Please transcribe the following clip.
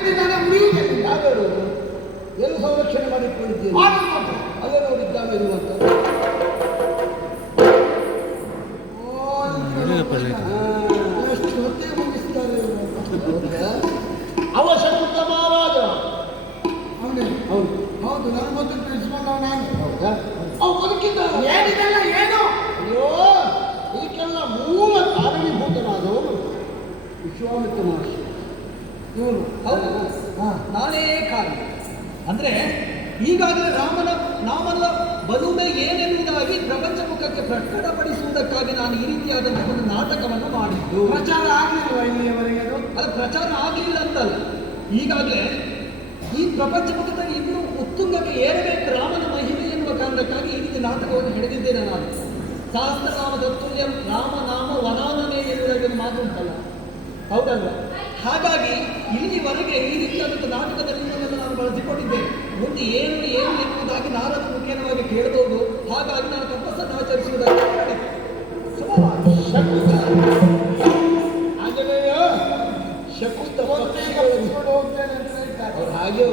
ಯಾರು ಏನು ಸಂರಕ್ಷಣೆ ಮಾಡಿಕೊಂಡಿದ್ದೀರಿ ಅದೇ ನೋಡಿದ್ದಾವೆ ಇರುವಂತ ಎಷ್ಟು ಹೊತ್ತಿಗೆ ಮುಗಿಸ್ತಾರೆ ಅವ ಶಕುಂತ ಮಹಾರಾಜ ಅವನೇ ಹೌದು ಹೌದು ನನ್ನ ಮೊದಲು ತಿಳಿಸ್ಕೊಂಡವ ನಾನು ಹೌದಾ ಅವು ಬದುಕಿದ್ದಾನೆ ಏನಿದೆಲ್ಲ ಏನು ಅಯ್ಯೋ ಇದಕ್ಕೆಲ್ಲ ಮೂಲ ಕಾರಣೀಭೂತನಾದವನು ವಿಶ್ವಾಮಿತ್ರ ಮಹರ್ಷಿ ಇವನು ಹೌದು ನಾನೇ ಕಾರಣ ಅಂದ್ರೆ ಈಗಾಗಲೇ ನಾಮನ ಬಲುಮೆ ಏನೆನ್ನುವುದಾಗಿ ಪ್ರಪಂಚ ಮುಖಕ್ಕೆ ಪ್ರಕಟಪಡಿಸುವುದಕ್ಕಾಗಿ ನಾನು ಈ ರೀತಿಯಾದಂತಹ ಒಂದು ನಾಟಕವನ್ನು ಮಾಡಿದ್ದು. ಪ್ರಚಾರ ಆಗಲಿಲ್ವ ಇಲ್ಲಿಯವರೆಗೆ? ಅದು ಪ್ರಚಾರ ಆಗಲಿಲ್ಲ ಅಂತಲ್ಲ, ಈಗಾಗಲೇ ಈ ಪ್ರಪಂಚ ಮುಖದಲ್ಲಿ ಇನ್ನೂ ಉತ್ತುಂಗಕ್ಕೆ ಏರಬೇಕು ರಾಮನ ಮಹಿಮೆ ಎನ್ನುವ ಕಾರಣಕ್ಕಾಗಿ ಈ ರೀತಿ ನಾಟಕವನ್ನು ಹಿಡಿದಿದ್ದೇನೆ ನಾನು. ಸಹಸ್ರನಾಮ ತತ್ತುಲ್ಯ ರಾಮನಾಮ ವನಾನನೇ ಎನ್ನುವುದಾಗಿ ಒಂದು ಮಾತು ಉಂಟಲ್ಲ, ಹೌದಲ್ವ? ಹಾಗಾಗಿ ಇಲ್ಲಿವರೆಗೆ ಈ ರೀತಿಯಾದಂಥ ನಾಟಕದಲ್ಲಿ ನಾನು ಬಳಸಿಕೊಂಡಿದ್ದೇನೆ. ಮುಂದೆ ಏನು ಎನ್ನುವುದಾಗಿ ನಾರದ ಮುಖ್ಯವಾಗಿ ಕೇಳಬಹುದು. ಹಾಗಾಗಿ ನಾನು ತಪಸ್ಸನ್ನು ಆಚರಿಸುವುದಾಗಿ ಶಕುಂತ ಹಾಗೆ